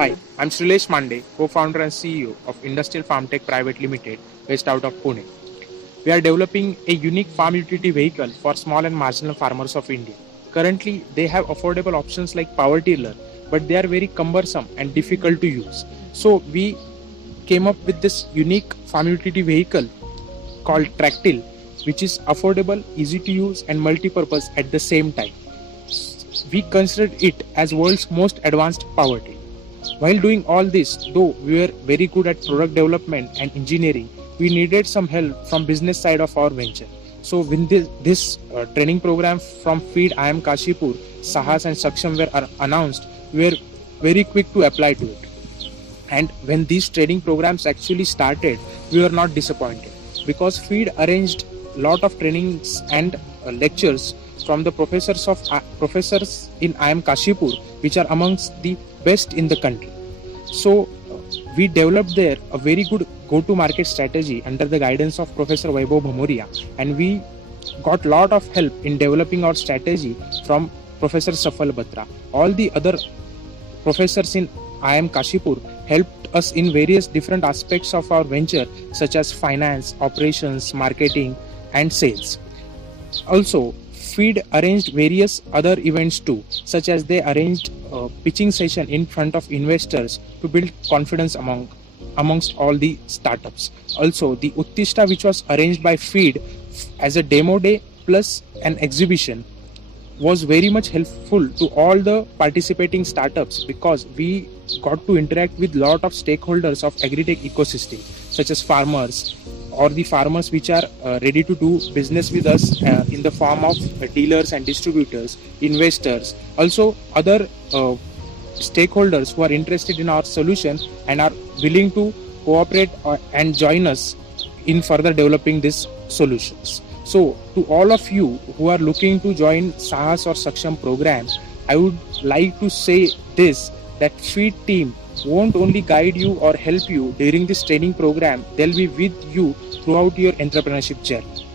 Hi, I'm Shrilesh Mande, co-founder and CEO of Industrial Farm Tech Private Limited, based out of Pune. We are developing a unique farm utility vehicle for small and marginal farmers of India. Currently, they have affordable options like power tiller, but they are very cumbersome and difficult to use. So we came up with this unique farm utility vehicle called Tractil, which is affordable, easy to use, and multi-purpose at the same time. We considered it as world's most advanced power till. While doing all this, though we were very good at product development and engineering, we needed some help from business side of our venture. So when this training program from Feed IM Kashipur, Sahas and Saksham were announced, we were very quick to apply to it. And when these training programs actually started, we were not disappointed because Feed arranged lot of trainings and lectures from the professors in IM Kashipur, which are amongst the best in the country. So we developed there a very good go-to-market strategy under the guidance of Professor Vaibhav Bhamoria, and we got lot of help in developing our strategy from Professor Safal Batra. All the other professors in IM Kashipur helped us in various different aspects of our venture, such as finance, operations, marketing, and sales. Also, Feed arranged various other events too, such as they arranged a pitching session in front of investors to build confidence amongst all the startups. Also, the Uttishta, which was arranged by Feed as a demo day plus an exhibition, was very much helpful to all the participating startups because we got to interact with lot of stakeholders of agri-tech ecosystem, such as farmers or the farmers which are ready to do business with us in the form of dealers and distributors, investors, also other stakeholders who are interested in our solution and are willing to cooperate and join us in further developing these solutions. So to all of you who are looking to join Sahas or Saksham program, I would like to say this, that Feed team won't only guide you or help you during this training program, they'll be with you throughout your entrepreneurship journey.